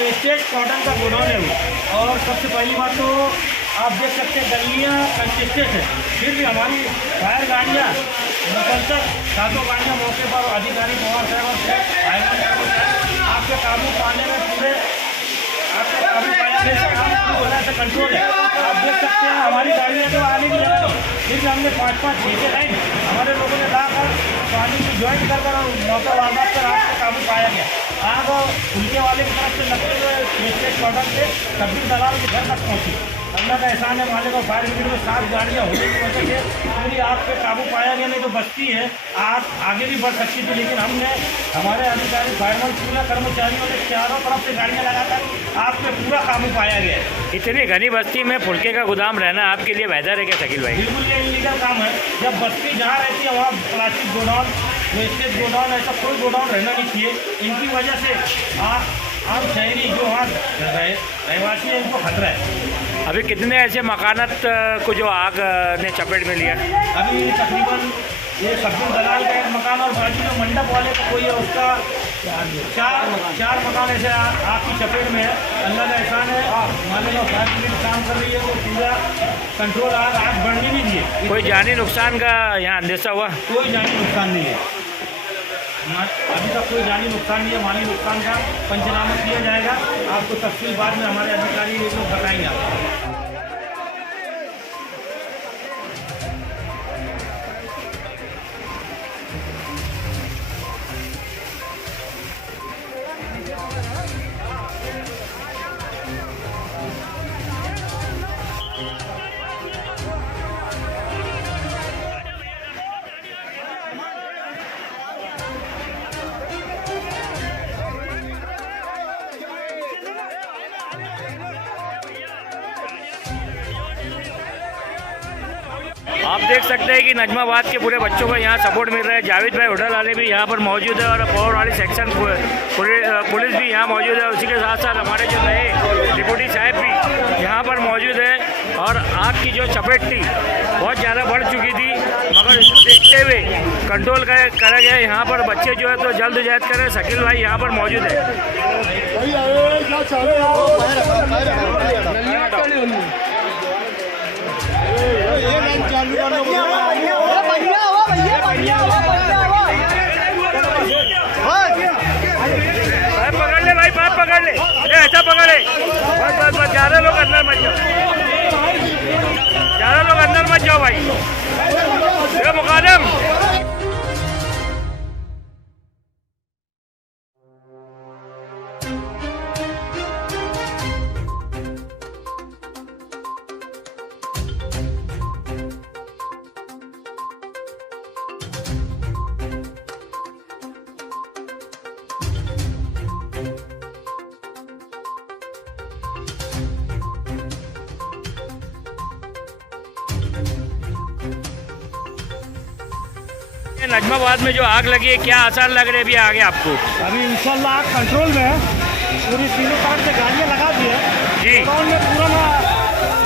Wastage cotton का godown है वो। और सबसे पहली बात तो आप देख सकते हैं गलियाँ कंजेस्टेड है, फिर भी हमारी फायर गाड़ियाँ निकलकर सातों गाड़ियाँ मौके पर अधिकारी पवार साहब और आपके काबू पाने में पूरे आपके काबू पाने से काम होना से कंट्रोल है। आप देख सकते हैं हमारी गाड़ियाँ तो आने की जगह नहीं, फिर भी हमने 5-5 6 लाइन हमारे लोगों ने लाकर पानी की ज्वाइन कर और मौका वारदात कर आग पे काबू पाया गया। आग फुलके वाले की तरफ से लगते हुए वेस्टेज कॉटन से सब्जी दलाल के घर तक पहुँची। अल्लाह का एहसान है, मालिक और फायर ब्रिगेड में 7 गाड़ियाँ होने की वजह से पूरी आग पे काबू पाया गया। नहीं तो बचती है आग आगे भी बढ़ सकती थी, लेकिन हमने हमारे अधिकारी फायरमैन पूरा कर्मचारियों ने चारों तरफ से गाड़ियाँ लगाकर आग पे पूरा काबू पाया गया। इतनी घनी बस्ती में फुलके का गोदाम रहना आपके लिए बेहतर है क्या शकील भाई? बिल्कुल ये इलीगल काम है। जब बस्ती जहाँ रहती है वहाँ प्लास्टिक गोडाउन, वेस्टेज गोडाउन, ऐसा कोई गोडाउन रहना नहीं चाहिए। इनकी वजह से आम शहरी जो वहाँ रहवासी है इनको खतरा है। अभी कितने ऐसे मकानात को जो आग ने चपेट में लिया? अभी तकरीबन ये सब्जी दलाल का एक मकान और बाजू में मंडप वाले का कोई है, उसका चार मकान ऐसे आग की चपेट में है। अल्लाह का एहसान है, माने लो फायर ब्रिगेड काम कर रही है तो पूरा कंट्रोल आग बढ़ने नहीं दिए। कोई जानी नुकसान का यहाँ अंदेशा हुआ? कोई जानी नुकसान नहीं है, अभी तक कोई जानी नुकसान नहीं है। माली नुकसान का पंचनामा किया जाएगा, आपको तफसील बाद में हमारे अधिकारी ये लोग बताएंगे आपको। आप देख सकते हैं कि नजमाबाद के पूरे बच्चों को यहाँ सपोर्ट मिल रहा है। जावेद भाई होटल वाले भी यहाँ पर मौजूद है और पौर वाली सेक्शन पुलिस भी यहाँ मौजूद है। उसी के साथ साथ हमारे जो नए डिप्टी साहब भी यहाँ पर मौजूद है। और आग की जो चपेट थी बहुत ज़्यादा बढ़ चुकी थी, मगर इसको देखते हुए कंट्रोल करा गया। यहाँ पर बच्चे जो है तो जल्द जायद करें। शकील भाई यहाँ पर मौजूद है। पकड़ ले भाई, पाइप पकड़ ले, ऐसा पकड़े। बस ज़्यादा लोग अंदर मत जाओ, ज़्यादा लोग अंदर मत जाओ भाई। मुकादम नजमाबाद में जो आग लगी है, क्या आसार लग रहे हैं अभी आगे आपको? अभी इंशाल्लाह आग कंट्रोल में है। पूरी तीनों तरफ से गाड़ियाँ लगा दी है जी। में पूरा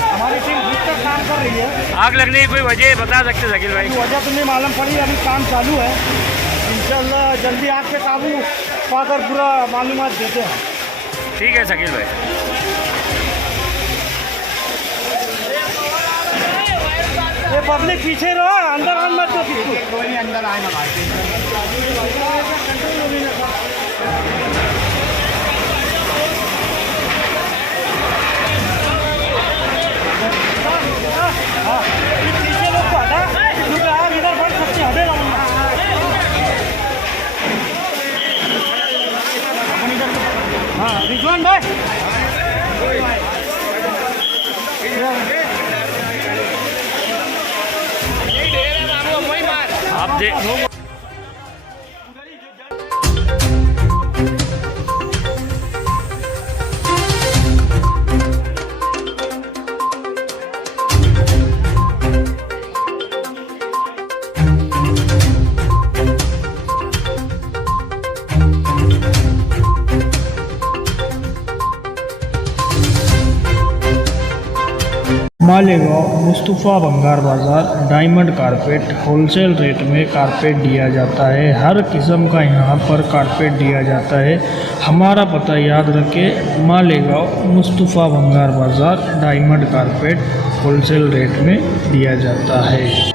हमारी टीम घुसकर काम कर रही है। आग लगने की कोई वजह बता सकते शकील भाई? वजह तो नहीं मालूम पड़ी, अभी काम चालू है। इंशाल्लाह जल्दी आग पे काबू पाकर पूरा मालूमात देते हैं। ठीक है शकील भाई। ये पब्लिक पीछे रहो, अंदर मत दो, कोई नहीं अंदर आए ना। पीछे लोग को हटा, क्योंकि आग इधर बढ़ सकती है। हाँ रिजवान भाई, आप देख मालेगांव मुस्तफ़ा भंगार बाज़ार डायमंड कारपेट होलसेल रेट में कारपेट दिया जाता है। हर किस्म का यहाँ पर कारपेट दिया जाता है। हमारा पता याद रखें, मालेगांव मुस्तफ़ा भंगार बाज़ार डायमंड कारपेट होलसेल रेट में दिया जाता है।